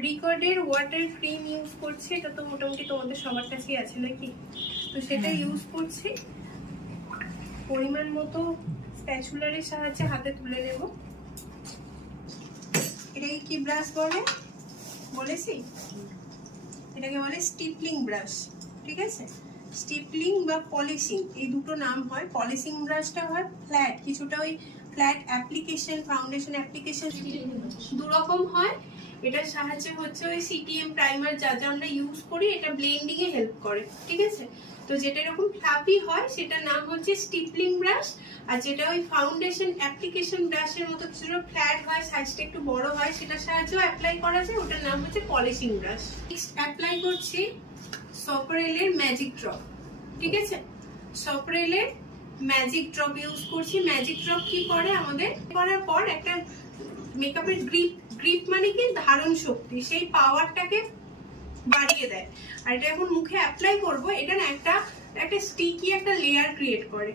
রিকর্ডের water cream use করছি, এটা তো মোটামুটি তোমাদের সবার কাছেই আছে নাকি, তো সেটা ইউজ করছি। পরিমাণ মতো স্প্যাচুলারের সাহায্যে হাতে তুলে নেব। এটাকে কি ব্রাশ বলে বলেছি? এটাকে বলে স্টিপলিং ব্রাশ, ঠিক আছে? স্টিপলিং বা পলিশিং এই দুটো নাম হয়। পলিশিং ব্রাশটা হয় ফ্ল্যাট, কিছুটা ওই ফ্ল্যাট অ্যাপ্লিকেশন, ফাউন্ডেশন অ্যাপ্লিকেশন দু রকম হয়। এটার সাহায্যে হচ্ছে ওই সিটিএম প্রাইমার যা যা আমরা ইউজ করি, এটা ব্লেন্ডিং এ হেল্প করে, ঠিক আছে? তো যেটা এরকম ফ্লাফি হয় সেটার নাম হচ্ছে স্টিপলিং ব্রাশ, আর যেটা ওই ফাউন্ডেশন অ্যাপ্লিকেশন ব্রাশের মতো কিছুটা ফ্ল্যাট হয়, সাইজটা একটু বড় হয়, সেটার সাহায্যেও অ্যাপ্লাই করা যায়, ওটার নাম হচ্ছে পলিশিং ব্রাশ। নেক্সট অ্যাপ্লাই করছি সপরেলের ম্যাজিক ড্রপ, ঠিক আছে? সপরেলের ম্যাজিক ড্রপ ইউজ করছি। ম্যাজিক ড্রপ কি করে আমাদের, করার পর একটা মেকআপের গ্রিপ মানে কি ধারণ শক্তি, সেই পাওয়ারটাকে বাড়িয়ে দেয়। আর এটা এখন মুখে অ্যাপ্লাই করব, এটা না একটা স্টিকি একটা লেয়ার ক্রিয়েট করে।